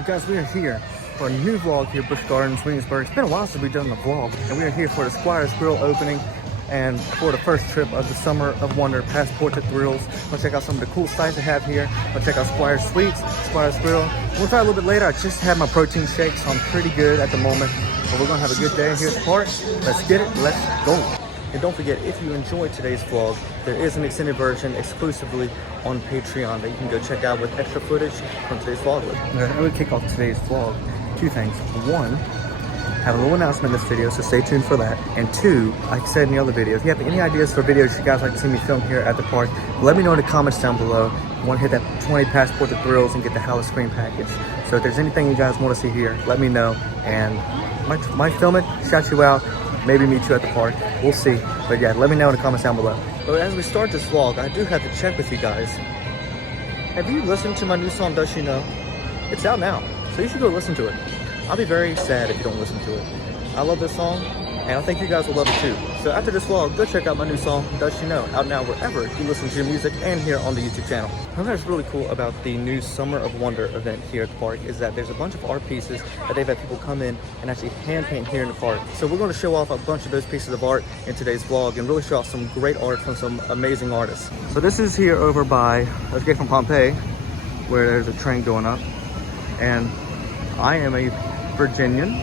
Guys, we are here for a new vlog here at Busch Gardens, Williamsburg. It's been a while since we've done the vlog, and we are here for the Squires Grille opening and for the first trip of the Summer of Wonder Passport to Thrills. We'll check out some of the cool sites they have here. We'll check out Squire Sweets, Squires Grille. We'll try a little bit later. I just had my protein shake, so I'm pretty good at the moment. But we're gonna have a good day here at the park. Let's get it, let's go. And don't forget, if you enjoyed today's vlog, there is an extended version exclusively on Patreon that you can go check out with extra footage from today's vlog. I would kick off today's vlog. Two things. One, have a little announcement in this video, so stay tuned for that. And two, like I said in the other videos, if you have any ideas for videos you guys like to see me film here at the park, let me know in the comments down below. You want to hit that 20 Passport to Thrills and get the Halloween Screen package. So if there's anything you guys want to see here, let me know. And might film it, shout you out, maybe meet you at the park. We'll see. But yeah, let me know in the comments down below. But as we start this vlog, I do have to check with you guys. Have you listened to my new song, Does She Know? It's out now, so you should go listen to it. I'll be very sad if you don't listen to it. I love this song, and I think you guys will love it too. So after this vlog, go check out my new song, Does She Know? Out now wherever you listen to your music and here on the YouTube channel. Something that's really cool about the new Summer of Wonder event here at the park is that there's a bunch of art pieces that they've had people come in and actually hand paint here in the park. So we're going to show off a bunch of those pieces of art in today's vlog and really show off some great art from some amazing artists. So this is here over by Escape from Pompeii, where there's a train going up. And I am a Virginian.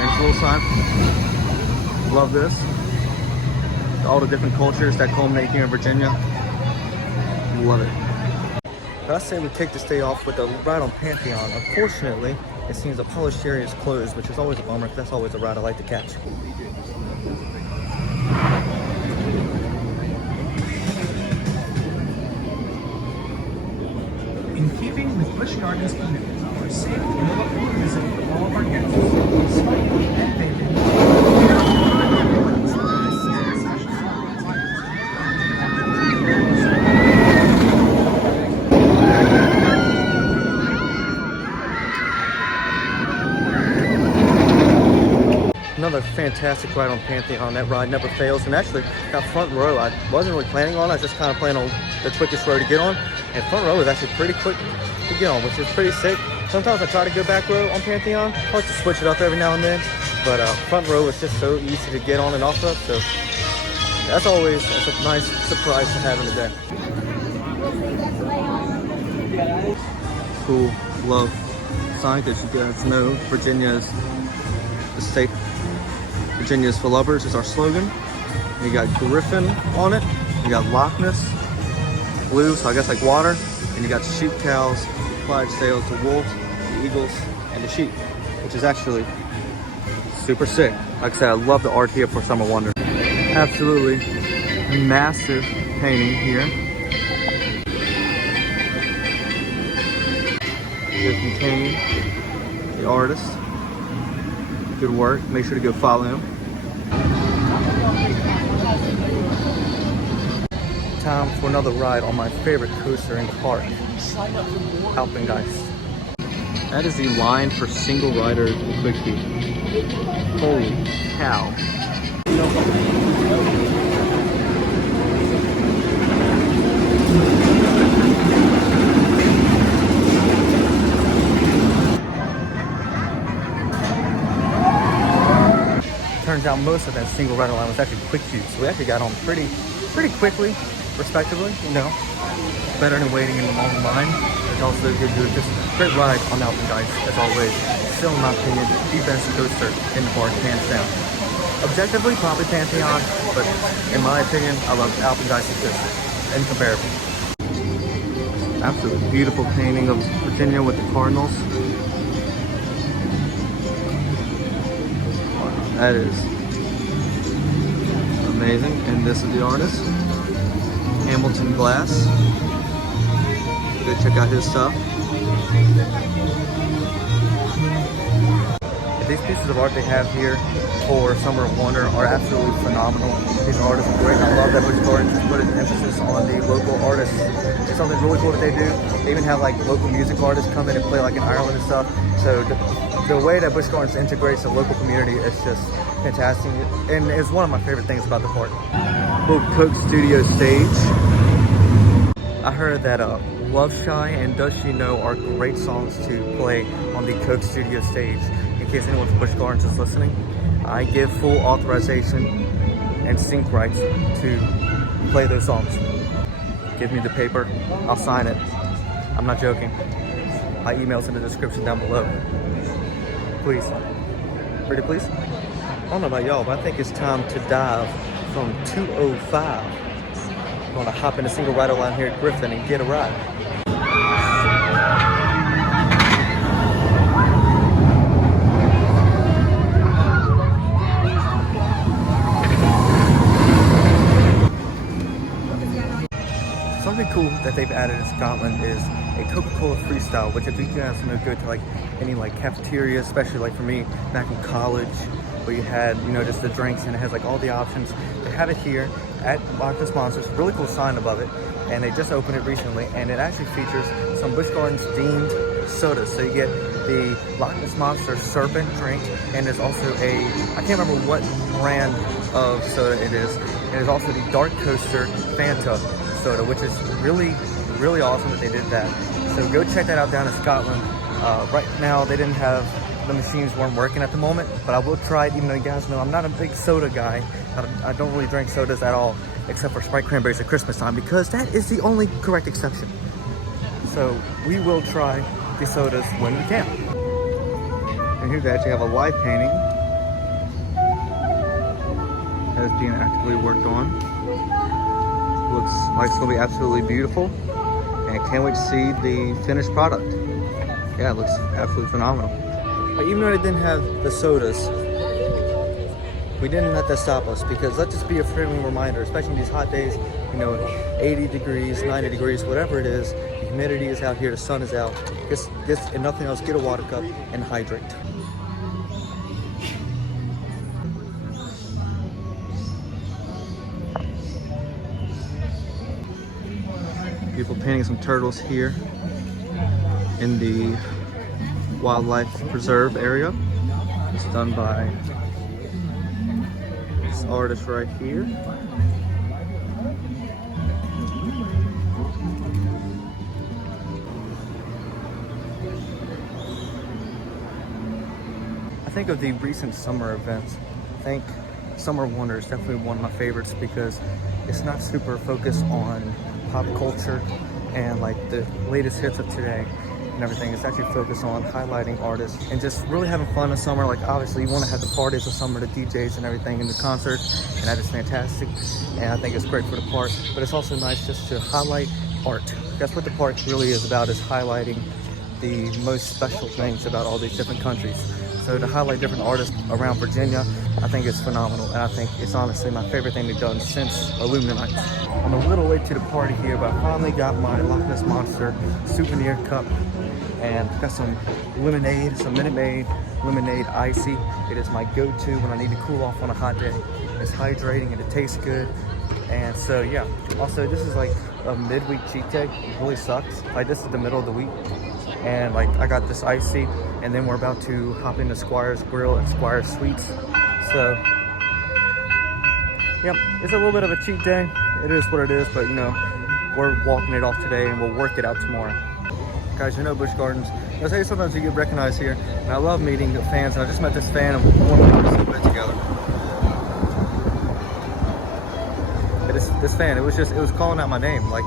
And it's a little sign. Love this. All the different cultures that culminate here in Virginia. Love it. But I say we take this day off with a ride on Pantheon. Unfortunately, it seems the polished area is closed, which is always a bummer, because that's always a ride I like to catch. In keeping with Busch Gardens' commitment to safe and welcome visit for all of our guests, slightly and bacon. Another fantastic ride on Pantheon. That ride never fails, and actually got front row. I wasn't really planning on it. I was just kind of planning on the quickest row to get on, and front row is actually pretty quick to get on, which is pretty sick. Sometimes I try to go back row on Pantheon. I like to switch it up every now and then, but front row is just so easy to get on and off of, so that's a nice surprise to have in the day. Cool, love sign, because you guys know Virginia is the state. Virginia is for lovers is our slogan. You got Griffin on it. You got Loch Ness, blue, so I guess like water. And you got sheep, cows, flag sails, the wolves, the eagles, and the sheep, which is actually super sick. Like I said, I love the art here for Summer Wonder. Absolutely massive painting here. Here contain the artist. Good work. Make sure to go follow him. Time for another ride on my favorite coaster in the park, Alpengeist. That is the line for single rider quickie. Holy cow. Turns out most of that single rider line was actually quick queues, so we actually got on pretty quickly, respectively, you know. Better than waiting in a long line. It also gives you just a great ride on Alpengeist, as always. Still, in my opinion, the best coaster in the park, hands down. Objectively, probably Pantheon, but in my opinion, I love Alpengeist just incomparable. Absolutely beautiful painting of Virginia with the Cardinals. That is amazing. And this is the artist, Hamilton Glass. Go check out his stuff. These pieces of art they have here for Summer of Wonder are absolutely phenomenal. These artists are great. I love that Busch Gardens just put an emphasis on the local artists. It's something really cool that they do. They even have like local music artists come in and play like in Ireland and stuff. So the way that Busch Gardens integrates the local community is just fantastic, and it's one of my favorite things about the park. Little Coke Studio stage. I heard that Love Shy and Does She Know are great songs to play on the Coke Studio stage. In case anyone from Busch Gardens is listening, I give full authorization and sync rights to play those songs. Give me the paper, I'll sign it. I'm not joking. My email's in the description down below. Please. Pretty please? I don't know about y'all, but I think it's time to dive from 205. I'm gonna hop in a single rider line here at Griffin and get a ride. Something cool that they've added in Scotland is a Coca-Cola freestyle, which if you guys know, go to like any like cafeteria, especially like for me back in college, where you had, you know, just the drinks and it has like all the options. They have it here at Loess Monsters, really cool sign above it, and they just opened it recently, and it actually features some Busch Gardens themed sodas. So you get the Loess Monster Serpent drink, and there's also a, I can't remember what brand of soda it is, and there's also the Dark Coaster Fanta soda, which is really, really awesome that they did that. So go check that out down in Scotland. Right now they didn't have, the machines weren't working at the moment, but I will try it, even though you guys know I'm not a big soda guy. I don't really drink sodas at all, except for Sprite cranberries at Christmas time, because that is the only correct exception. So we will try the sodas when we can. And here they actually have a live painting that is being actively worked on. Looks like it's gonna be absolutely beautiful, and can't wait to see the finished product. Yeah, it looks absolutely phenomenal. But even though they didn't have the sodas, we didn't let that stop us, because let's just be a friendly reminder, especially in these hot days, you know, 80 degrees, 90 degrees, whatever it is, the humidity is out here, the sun is out. Just and nothing else, get a water cup and hydrate. Beautiful painting some turtles here in the wildlife preserve area. It's done by this artist right here. I think of the recent summer events, I think Summer of Wonder is definitely one of my favorites, because it's not super focused on pop culture and like the latest hits of today and everything. It's actually focused on highlighting artists and just really having fun in summer. Like obviously you want to have the parties of summer, the DJs and everything, and the concerts, and that is fantastic, and I think it's great for the park. But it's also nice just to highlight art. That's what the park really is about, is highlighting the most special things about all these different countries. So to highlight different artists around Virginia, I think it's phenomenal, and I think it's honestly my favorite thing they've done since Illuminate. I'm a little late to the party here, but I finally got my Loess Monster souvenir cup, and got some lemonade, some Minute Maid lemonade icy. It is my go-to when I need to cool off on a hot day. It's hydrating and it tastes good, and so yeah. Also, this is like a midweek cheat day. It really sucks. Like this is the middle of the week, and like I got this icy, and then we're about to hop into Squires Grille and Squire Sweets. So yep, it's a little bit of a cheat day. It is what it is, but you know, we're walking it off today and we'll work it out tomorrow. Guys, you know Busch Gardens. I say sometimes you get recognized here, and I love meeting the fans. And I just met this fan and we warmed up a bit together. But this fan, it was calling out my name, like,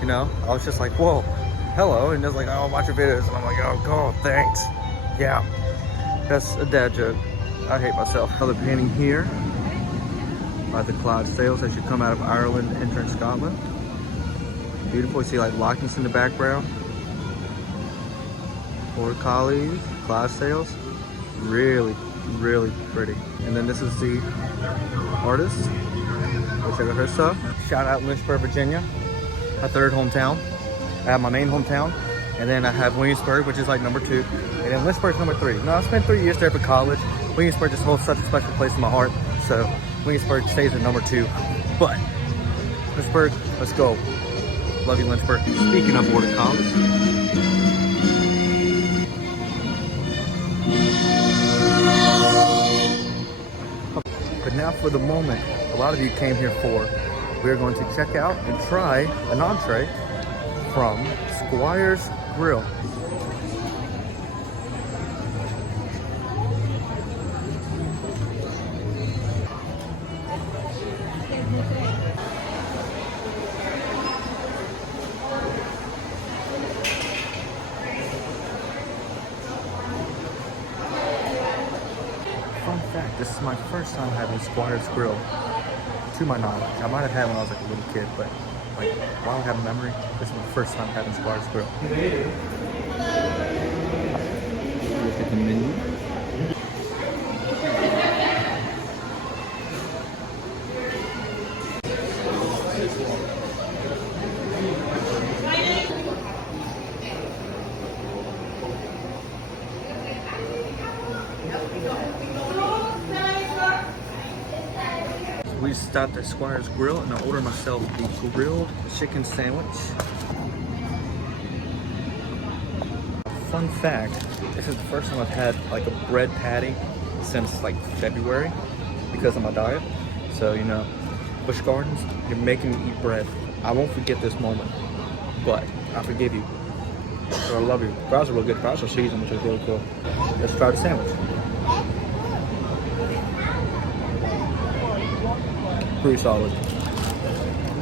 you know, I was just like, whoa, hello, and it was like, oh, watch your videos, and I'm like, oh god, thanks. Yeah, that's a dad joke. I hate myself. Another painting here by the Clydesdales as you come out of Ireland, entering Scotland. Beautiful. You see like Loch Ness in the background. Border Collies, Clydesdales. Really, really pretty. And then this is the artist. Go check out her stuff. Shout out Lynchburg, Virginia, my third hometown. I have my main hometown, and then I have Williamsburg, which is like number 2, and then Lynchburg's number 3. No, I spent 3 years there for college. Williamsburg just holds such a special place in my heart, so Williamsburg stays at number 2. But Lynchburg, let's go. Love you, Lynchburg. Speaking of border collies, but now for the moment a lot of you came here for, we're going to check out and try an entree from Squires Grille. Fun fact, this is my first time having Squires Grille, to my knowledge. I might have had when I was like a little kid, but like while I have a memory, this is my first time having Squires Grille. Look at the menu. We stopped at Squires Grille and I ordered myself the grilled chicken sandwich. Fun fact, this is the first time I've had like a bread patty since like February because of my diet. So, you know, Busch Gardens, you're making me eat bread. I won't forget this moment, but I forgive you. So I love you. Fries are real good. Fries are seasoned, which is really cool. Let's try the sandwich. Pretty solid.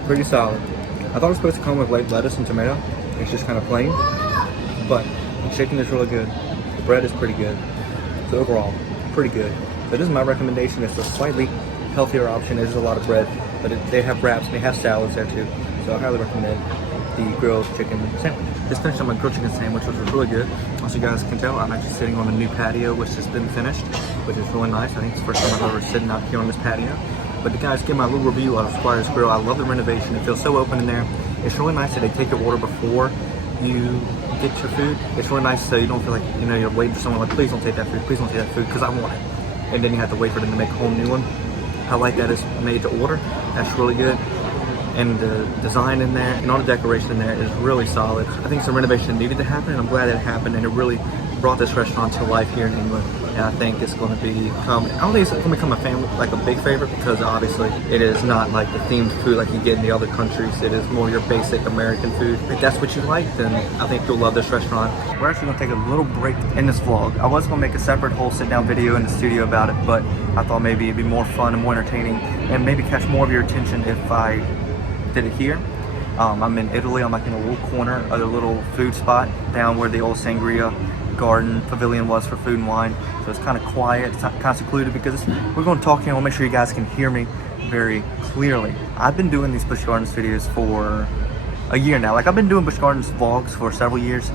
Pretty solid. I thought it was supposed to come with like lettuce and tomato. It's just kind of plain. But the chicken is really good. The bread is pretty good. So overall, pretty good. So this is my recommendation. It's a slightly healthier option. It is a lot of bread, but they have wraps and they have salads there too. So I highly recommend the grilled chicken sandwich. Just finished on my grilled chicken sandwich, which was really good. As you guys can tell, I'm actually sitting on a new patio, which has been finished, which is really nice. I think it's the first time I've ever sitting out here on this patio. But to guys, give my little review of Squires Grille. I love the renovation. It feels so open in there. It's really nice that they take your order before you get your food. It's really nice so you don't feel like, you know, you're waiting for someone like, please don't take that food, please don't take that food, because I want it. And then you have to wait for them to make a whole new one. I like that it's made to order. That's really good. And the design in there and all the decoration in there is really solid. I think some renovation needed to happen, and I'm glad it happened, and it really brought this restaurant to life here in England. And I think it's going to become, I don't think it's going to become a family, like a big favorite, because obviously it is not like the themed food like you get in the other countries. It is more your basic American food. If that's what you like, then I think you'll love this restaurant. We're actually going to take a little break in this vlog. I was going to make a separate whole sit down video in the studio about it, but I thought maybe it'd be more fun and more entertaining and maybe catch more of your attention if I did it here. I'm in Italy. I'm like in a little corner of a little food spot down where the old Sangria garden pavilion was for food and wine. So it's kind of quiet, it's kind of secluded because we're going to talk here. I want to make sure you guys can hear me very clearly. I've been doing these Busch Gardens videos for a year now. Like I've been doing Busch Gardens vlogs for several years,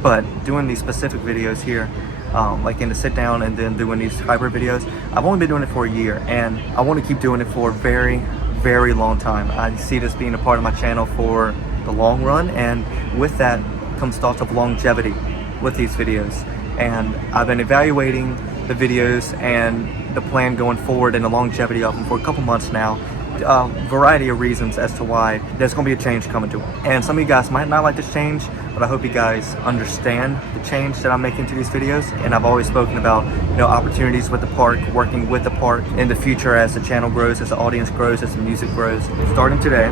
but doing these specific videos here, like in the sit down and then doing these hybrid videos, I've only been doing it for a year, and I want to keep doing it for a very, very long time. I see this being a part of my channel for the long run, and with that comes thoughts of longevity with these videos. And I've been evaluating the videos and the plan going forward and the longevity of them for a couple months now. Variety of reasons as to why there's going to be a change coming to them. And some of you guys might not like this change, but I hope you guys understand the change that I'm making to these videos. And I've always spoken about, you know, opportunities with the park, working with the park in the future as the channel grows, as the audience grows, as the music grows. Starting today,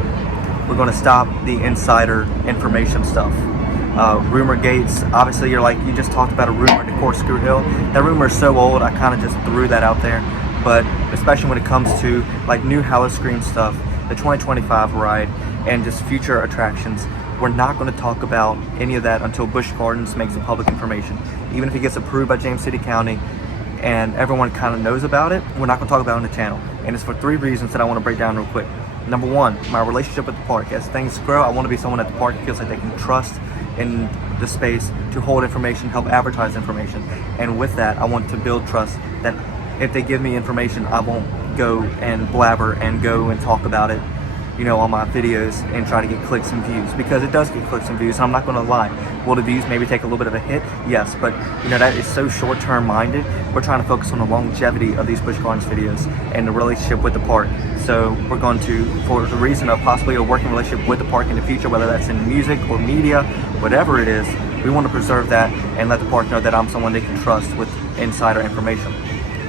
we're going to stop the insider information stuff. Rumor gates, obviously you're like, you just talked about a rumor to Corkscrew Hill. That rumor is so old, I kind of just threw that out there. But especially when it comes to like new Howl-O-Scream stuff, the 2025 ride, and just future attractions, we're not going to talk about any of that until Busch Gardens makes it public information. Even if it gets approved by James City County and everyone kind of knows about it, we're not going to talk about it on the channel. And it's for 3 reasons that I want to break down real quick. Number 1, my relationship with the park. As things grow, I want to be someone at the park that feels like they can trust in the space to hold information, help advertise information. And with that, I want to build trust that if they give me information, I won't go and blabber and go and talk about it, you know, on my videos and try to get clicks and views, because it does get clicks and views, and I'm not going to lie. Will the views maybe take a little bit of a hit? Yes, but you know, that is so short-term minded. We're trying to focus on the longevity of these Busch Gardens videos and the relationship with the park. So we're going to, for the reason of possibly a working relationship with the park in the future, whether that's in music or media, whatever it is, we want to preserve that and let the park know that I'm someone they can trust with insider information.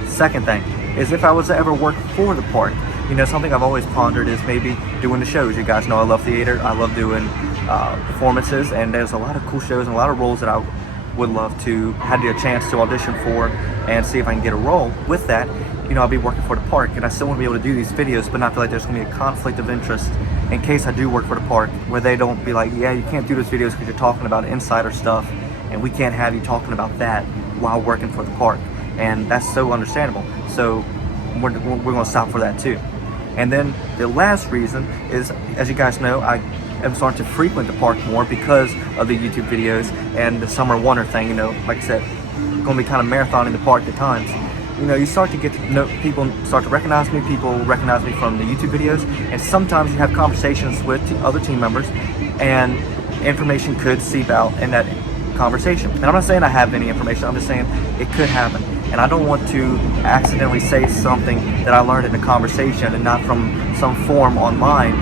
Second thing is, if I was to ever work for the park, you know, something I've always pondered is maybe doing the shows. You guys know I love theater. I love doing performances, and there's a lot of cool shows and a lot of roles that I would love to have the chance to audition for and see if I can get a role. With that, you know, I'll be working for the park, and I still want to be able to do these videos, but not feel like there's going to be a conflict of interest in case I do work for the park, where they don't be like, yeah, you can't do those videos because you're talking about insider stuff, and we can't have you talking about that while working for the park. And that's so understandable. So we're going to stop for that too. And then the last reason is, as you guys know, I am starting to frequent the park more because of the YouTube videos and the Summer Wonder thing. You know, like I said, going to be kind of marathoning the park at times. You know, you start to get to know people, start to recognize me. People recognize me from the YouTube videos, and sometimes you have conversations with other team members, and information could seep out in that conversation. And I'm not saying I have any information. I'm just saying it could happen. And I don't want to accidentally say something that I learned in a conversation and not from some forum online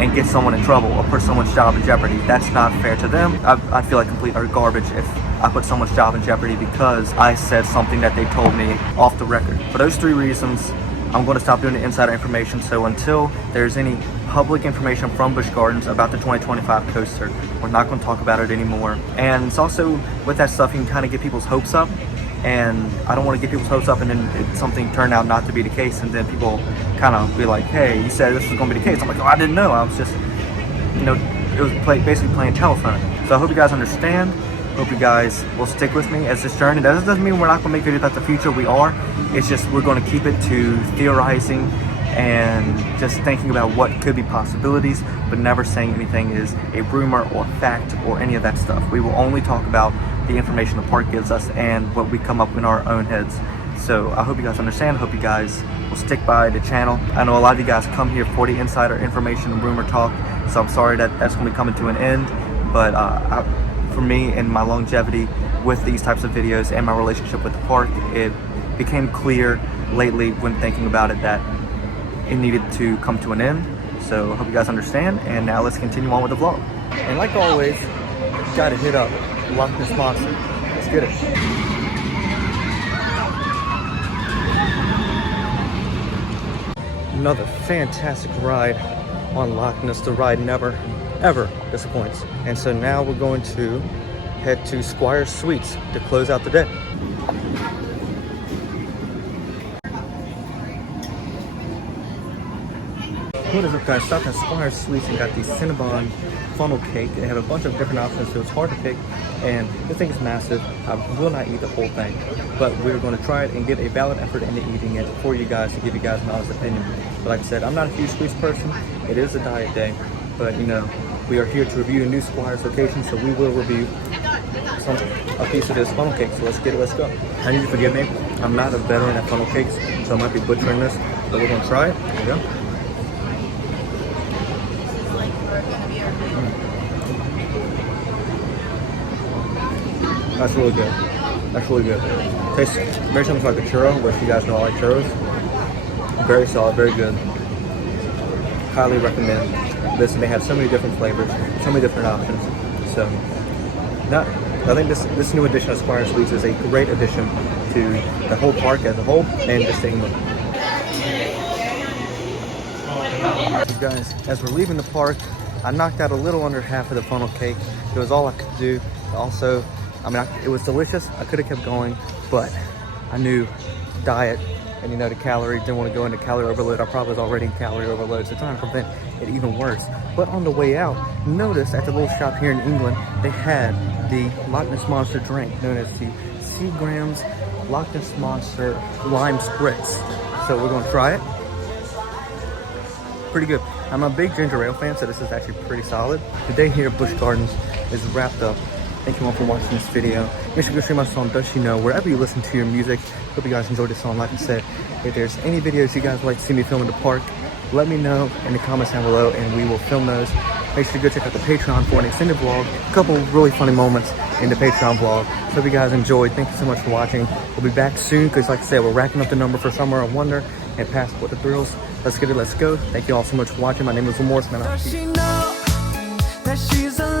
and get someone in trouble or put someone's job in jeopardy. That's not fair to them. I feel like complete utter garbage if I put someone's job in jeopardy because I said something that they told me off the record. For those 3 reasons, I'm going to stop doing the insider information. So until there's any public information from Busch Gardens about the 2025 coaster, we're not going to talk about it anymore. And it's also, with that stuff, you can kind of get people's hopes up. And I don't want to get people's hopes up and then something turned out not to be the case, and then people kind of be like, hey, you said this was going to be the case. I'm like, oh, I didn't know. I was just, you know, it was basically playing telephone. So I hope you guys understand. Hope you guys will stick with me as this journey. That doesn't mean we're not going to make videos about the future. We are. It's just we're going to keep it to theorizing and just thinking about what could be possibilities, but never saying anything is a rumor or fact or any of that stuff. We will only talk about the information the park gives us and what we come up in our own heads. So I hope you guys understand. I hope you guys will stick by the channel. I know a lot of you guys come here for the insider information and rumor talk, so I'm sorry that that's going to be coming to an end. But for me and my longevity with these types of videos and my relationship with the park, it became clear lately when thinking about it that it needed to come to an end. So I hope you guys understand, and now let's continue on with the vlog. And like always, gotta hit up Loess Monster. Let's get it. Another fantastic ride on Loess. The ride never, ever disappoints. And so now we're going to head to Squire Sweets to close out the day. What is up, guys? Stopped at Squire Sweets and got the Cinnabon funnel cake. They have a bunch of different options, so it's hard to pick, and the thing is massive. I will not eat the whole thing, but we're going to try it and give a valid effort into eating it for you guys to give you guys an honest opinion. But like I said, I'm not a huge sweets person. It is a diet day, but you know, we are here to review a new Squires location, so we will review a piece of this funnel cake. So let's get it, let's go. I need you to forgive me. I'm not a veteran at funnel cakes, so I might be butchering this, but we're going to try it. Here we go. That's really good. That's really good. Tastes very similar like a churro, which you guys know I like churros. Very solid, very good. Highly recommend this. And they have so many different flavors, so many different options. So, I think this new edition of Squire Sweets is a great addition to the whole park as a whole and just England. So guys, as we're leaving the park, I knocked out a little under half of the funnel cake. It was all I could do. Also, I mean, it was delicious. I could have kept going, but I knew diet and, you know, the calorie, didn't want to go into calorie overload. I probably was already in calorie overload, so trying to prevent it even worse. But on the way out, notice at the little shop here in England, they had the Loess Monster drink, known as the Seagram's Loess Monster Lime Spritz. So we're going to try it. Pretty good. I'm a big ginger ale fan, so this is actually pretty solid. The day here at Busch Gardens is wrapped up. Thank you all for watching this video. Make sure to go stream my song, Does She Know, wherever you listen to your music. Hope you guys enjoyed this song. Like I said, if there's any videos you guys would like to see me film in the park, let me know in the comments down below and we will film those. Make sure to go check out the Patreon for an extended vlog. A couple really funny moments in the Patreon vlog. Hope you guys enjoyed. Thank you so much for watching. We'll be back soon because, like I said, we're racking up the number for Summer of Wonder and Passport to Thrills. Let's get it, let's go. Thank you all so much for watching. My name is Loess Monster Cup.